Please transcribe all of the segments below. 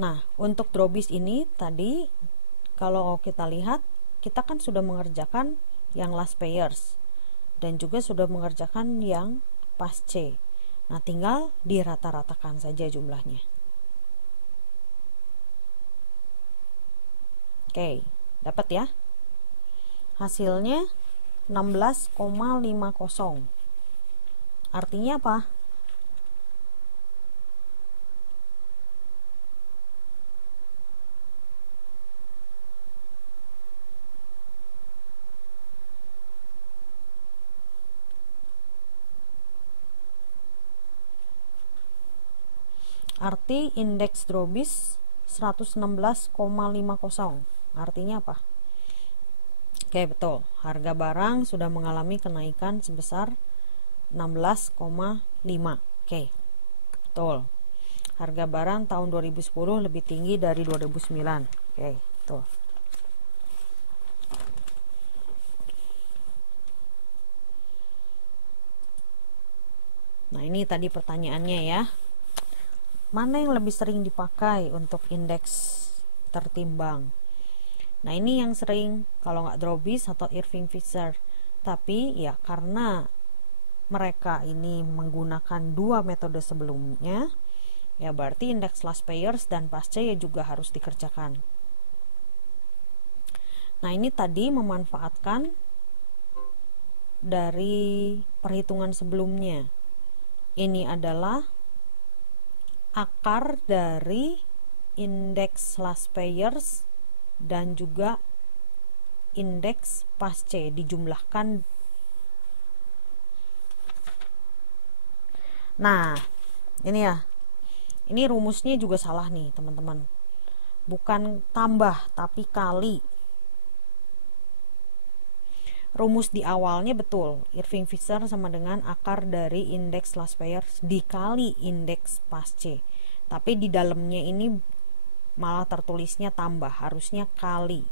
Nah, untuk drawbis ini tadi kalau kita lihat, kita kan sudah mengerjakan yang last payers dan juga sudah mengerjakan yang pas C. Nah, tinggal dirata-ratakan saja jumlahnya. Oke, dapat ya? Hasilnya 16,50. Artinya apa? Arti indeks drawbis 116,50. Artinya apa? Oke, betul. Harga barang sudah mengalami kenaikan sebesar 16,5. Oke, betul. Harga barang tahun 2010 lebih tinggi dari 2009. Oke, betul. Nah, ini tadi pertanyaannya ya. Mana yang lebih sering dipakai untuk indeks tertimbang? Nah, ini yang sering, kalau nggak drawbis atau Irving Fisher. Tapi ya karena mereka ini menggunakan dua metode sebelumnya, ya berarti indeks last payers dan pasca ya juga harus dikerjakan. Nah, ini tadi memanfaatkan dari perhitungan sebelumnya. Ini adalah akar dari indeks last payers dan juga indeks pasca dijumlahkan. Nah, ini ya. Ini rumusnya juga salah nih, teman-teman. Bukan tambah, tapi kali. Rumus di awalnya betul. Irving Fisher sama dengan akar dari indeks last payers dikali indeks pasca. Tapi di dalamnya ini malah tertulisnya tambah, harusnya kali.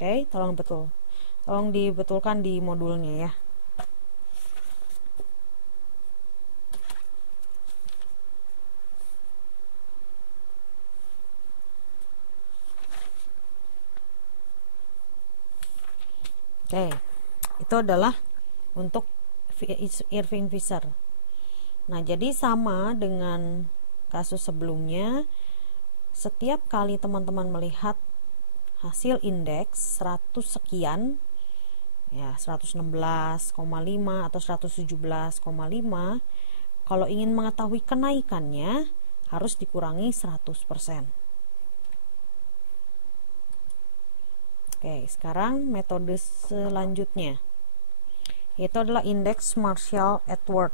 Oke, tolong dibetulkan di modulnya ya. Oke, itu adalah untuk Irving Fisher. Nah, jadi sama dengan kasus sebelumnya, setiap kali teman-teman melihat hasil indeks 100 sekian, ya 116,5 atau 117,5, kalau ingin mengetahui kenaikannya harus dikurangi 100%. Oke, sekarang metode selanjutnya itu adalah indeks Marshall-Edwards.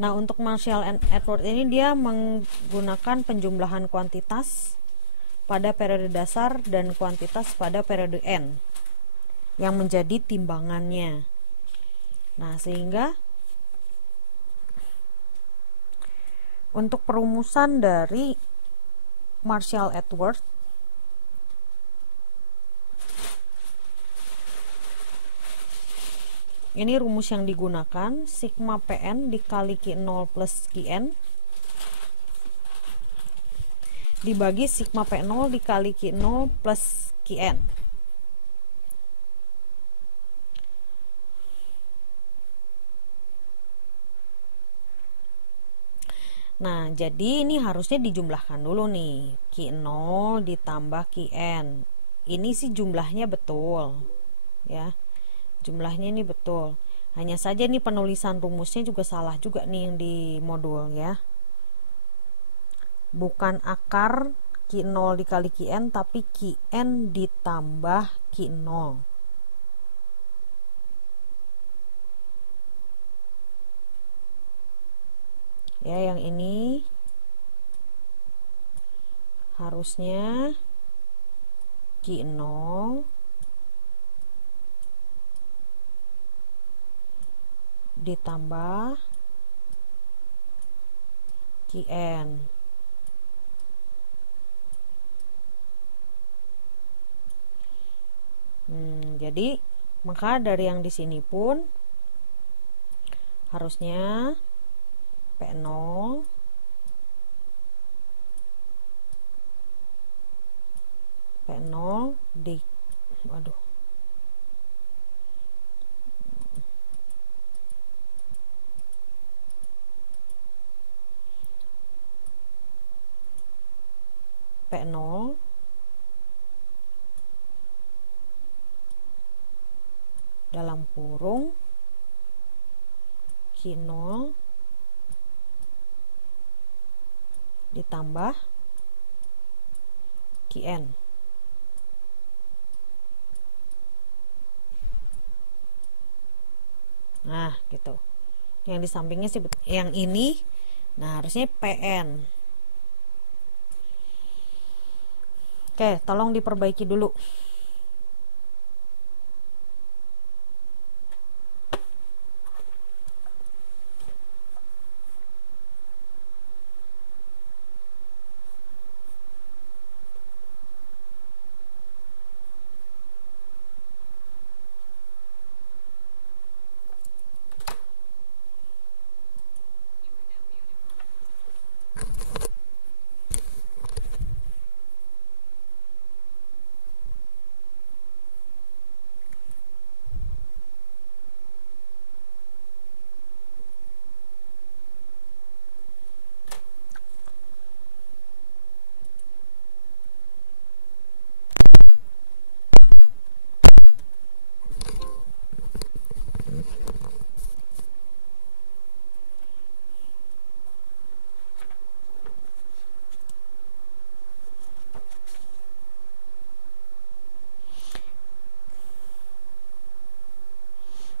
Nah, untuk Marshall-Edwards ini dia menggunakan penjumlahan kuantitas pada periode dasar dan kuantitas pada periode N yang menjadi timbangannya. Nah, sehingga untuk perumusan dari Marshall-Edwards ini rumus yang digunakan, sigma PN dikali Q0 plus Qn dibagi sigma P0 dikali Q0 plus Qn. Nah, jadi ini harusnya dijumlahkan dulu nih. Q0 ditambah Qn. Ini sih jumlahnya betul. Ya. Jumlahnya ini betul. Hanya saja nih penulisan rumusnya juga salah juga nih yang di modul ya. Bukan akar Q0 dikali Qn, tapi Qn ditambah Q0. Ya, yang ini harusnya Q0 ditambah Qn. Jadi maka dari yang di sini pun harusnya P0 di P0 dalam kurung Q0 ditambah Qn. Nah, gitu. Yang di sampingnya sih yang ini. Nah, harusnya Pn. Oke, tolong diperbaiki dulu.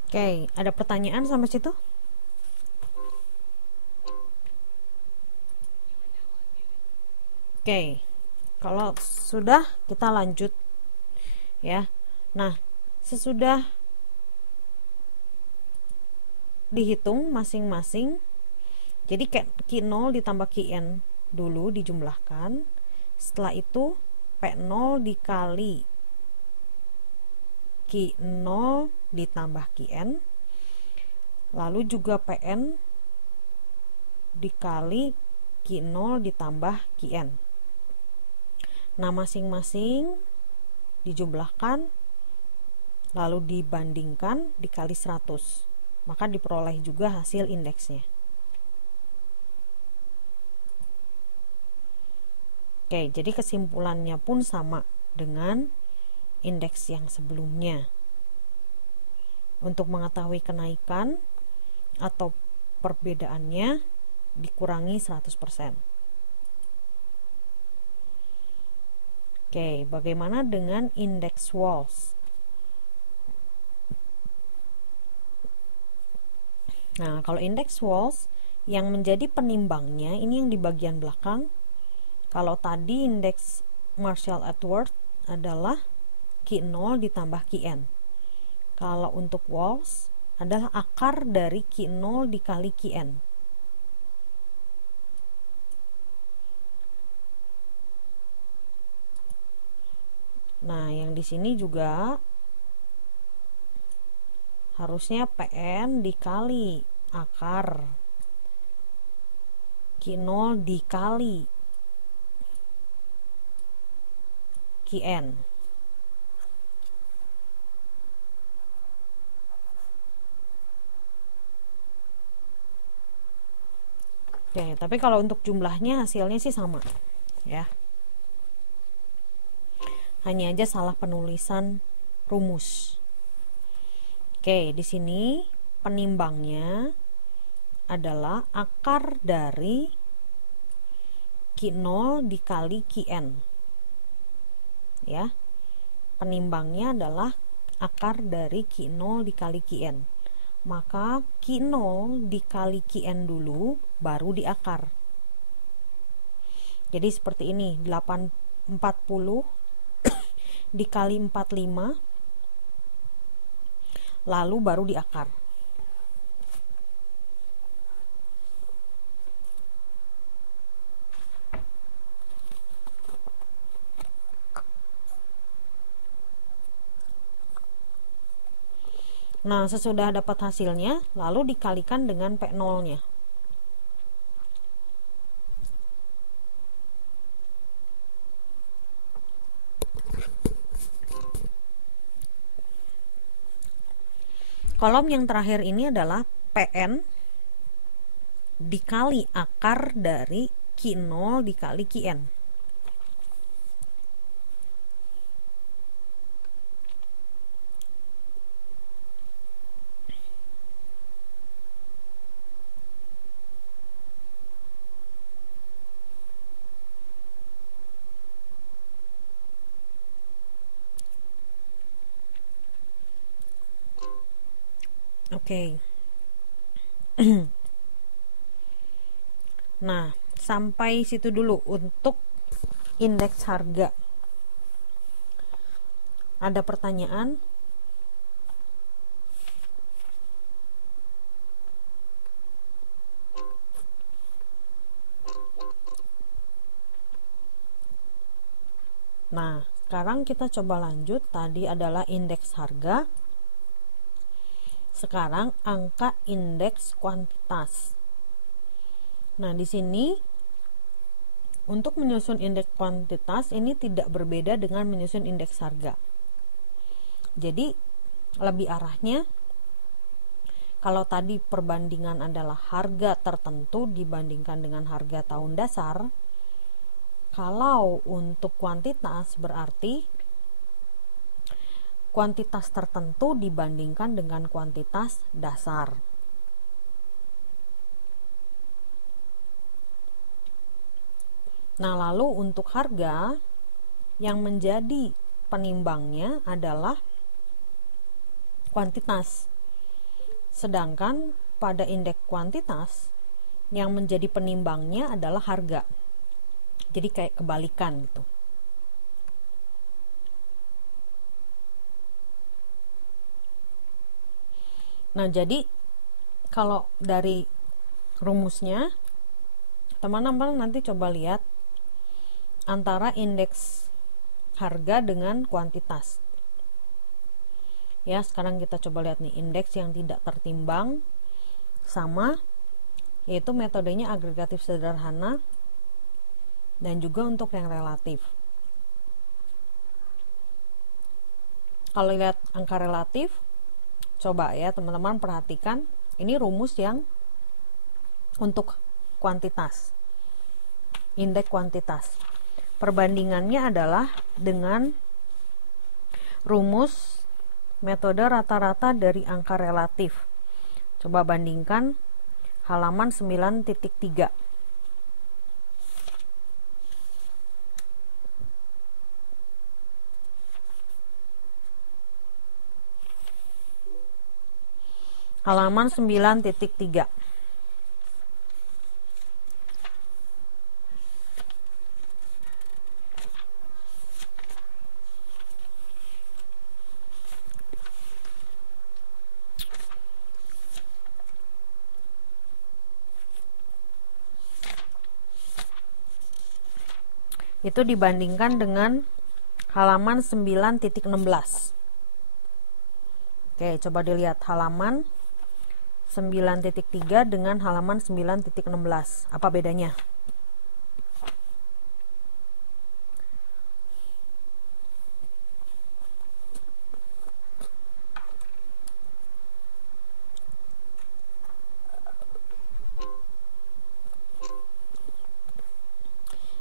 Oke, ada pertanyaan sampai situ? Oke, kalau sudah kita lanjut ya. Nah, sesudah dihitung masing-masing, jadi Q0 ditambah Qn dulu dijumlahkan. Setelah itu P0 dikali Q0 ditambah Qn, lalu juga Pn dikali Q0 ditambah Qn. Nah, masing-masing dijumlahkan lalu dibandingkan dikali 100, maka diperoleh juga hasil indeksnya. Oke, jadi kesimpulannya pun sama dengan indeks yang sebelumnya. Untuk mengetahui kenaikan atau perbedaannya dikurangi 100%. Oke, bagaimana dengan indeks Walsh? Nah, kalau indeks Walsh yang menjadi penimbangnya ini yang di bagian belakang. Kalau tadi indeks Marshall-Edwards adalah Q0 ditambah Qn. Kalau untuk Walsh adalah akar dari Q0 dikali Qn. Nah, yang di sini juga harusnya Pn dikali akar Q0 dikali Qn. Oke, tapi kalau untuk jumlahnya hasilnya sih sama ya. Hanya aja salah penulisan rumus. Oke, di sini penimbangnya adalah akar dari Q0 dikali Qn. Ya. Penimbangnya adalah akar dari Q0 dikali Qn. Maka Q0 dikali Qn dulu baru diakar. Jadi seperti ini, 840 dikali 45 lalu baru diakar. Nah, sesudah dapat hasilnya, lalu dikalikan dengan P0-nya. Kolom yang terakhir ini adalah PN dikali akar dari Q0 dikali Qn. Oke. Nah, sampai situ dulu untuk indeks harga. Ada pertanyaan? Nah, sekarang kita coba lanjut. Tadi adalah indeks harga. Sekarang angka indeks kuantitas. Nah, di sini untuk menyusun indeks kuantitas ini tidak berbeda dengan menyusun indeks harga. Jadi, lebih arahnya kalau tadi perbandingan adalah harga tertentu dibandingkan dengan harga tahun dasar, kalau untuk kuantitas berarti kuantitas tertentu dibandingkan dengan kuantitas dasar. Nah, lalu untuk harga yang menjadi penimbangnya adalah kuantitas. Sedangkan pada indeks kuantitas yang menjadi penimbangnya adalah harga. Jadi kayak kebalikan gitu. Nah, jadi kalau dari rumusnya, teman-teman nanti coba lihat antara indeks harga dengan kuantitas. Ya, sekarang kita coba lihat nih, indeks yang tidak tertimbang sama, yaitu metodenya agregatif sederhana dan juga untuk yang relatif. Kalau lihat angka relatif, coba ya teman-teman perhatikan, ini rumus yang untuk kuantitas, indeks kuantitas. Perbandingannya adalah dengan rumus metode rata-rata dari angka relatif. Coba bandingkan halaman 9.3. Halaman 9.3. Itu dibandingkan dengan halaman 9.16. Oke, coba dilihat halaman 9.3 dengan halaman 9.16. Apa bedanya?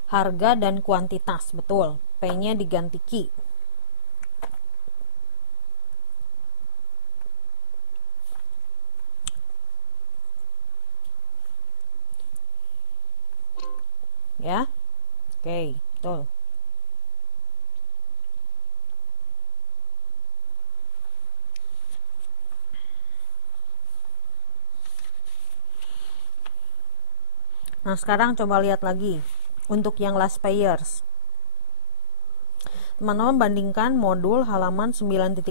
Harga dan kuantitas, betul. P-nya diganti Q. Ya. Oke, betul. Nah, sekarang coba lihat lagi untuk yang last payers. Teman-teman bandingkan modul halaman 9.4